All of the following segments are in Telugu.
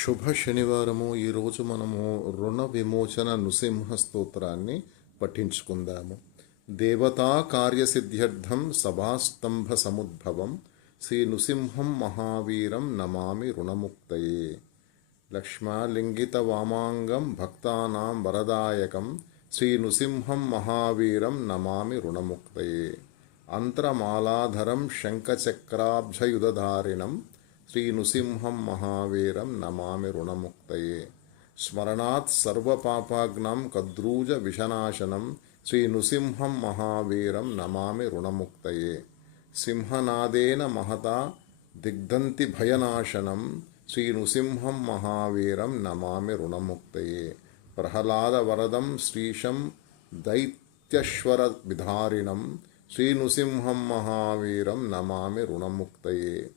శుభ శనివారము. ఈరోజు మనము రుణ విమోచన నృసింహ స్తోత్రాన్ని పఠించుకుందాము. దేవతా కార్యసిద్ధ్యర్థం సభాస్తంభ సముద్భవం శ్రీ నృసింహం మహావీరం నమామి రుణముక్తయే. లక్ష్మాలింగిత వామాంగం భక్తానాం వరదాయకం శ్రీ నృసింహం మహావీరం నమామి రుణముక్తయే. అంతరమాలాధరం శంఖచక్రాబ్జయుధధారిణం శ్రీ నృసింహం మహావీరం నమామి రుణముక్తయే. స్మరణాత్ సర్వపాపాగ్నం కద్రూజ విషనాశనం శ్రీ నృసింహం మహావీరం నమామి రుణముక్తయే. సింహనాదేన మహతా దిగ్ధంతి భయనాశనం శ్రీ నృసింహం మహావీరం నమామి రుణముక్తయే. ప్రహ్లాదవరదం శ్రీశం దైత్యశ్వర విధారిణం శ్రీ నృసింహం మహావీరం నమామి రుణముక్తయే.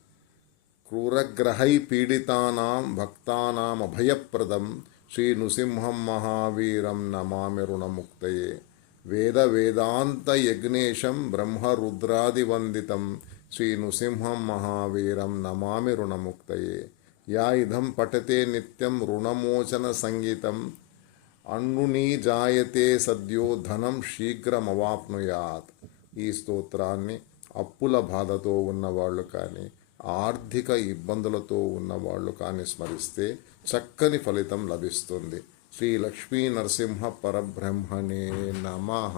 క్రూరగ్రహై పీడితానాం భక్తానామభయప్రదం శ్రీ నృసింహం మహావీరం నమామి రుణముక్తయే. వేద వేదాంత యజ్ఞేశం బ్రహ్మరుద్రాదివందితం శ్రీ నృసింహం మహావీరం నమామి రుణముక్తయే. యా ఇదం పఠతే నిత్యం రుణమోచన సంగీతం అన్నునీ జాయతే సద్యో ధనం శీఘ్రమవాప్నుయాత్. ఈ స్తోత్రాన్ని అప్పుల బాధతో ఉన్నవాళ్ళు కానీ ఆర్థిక ఇబ్బందులతో ఉన్నవాళ్ళు కానీ స్మరిస్తే చక్కని ఫలితం లభిస్తుంది. శ్రీ లక్ష్మీ నరసింహ పరబ్రహ్మణే నమః.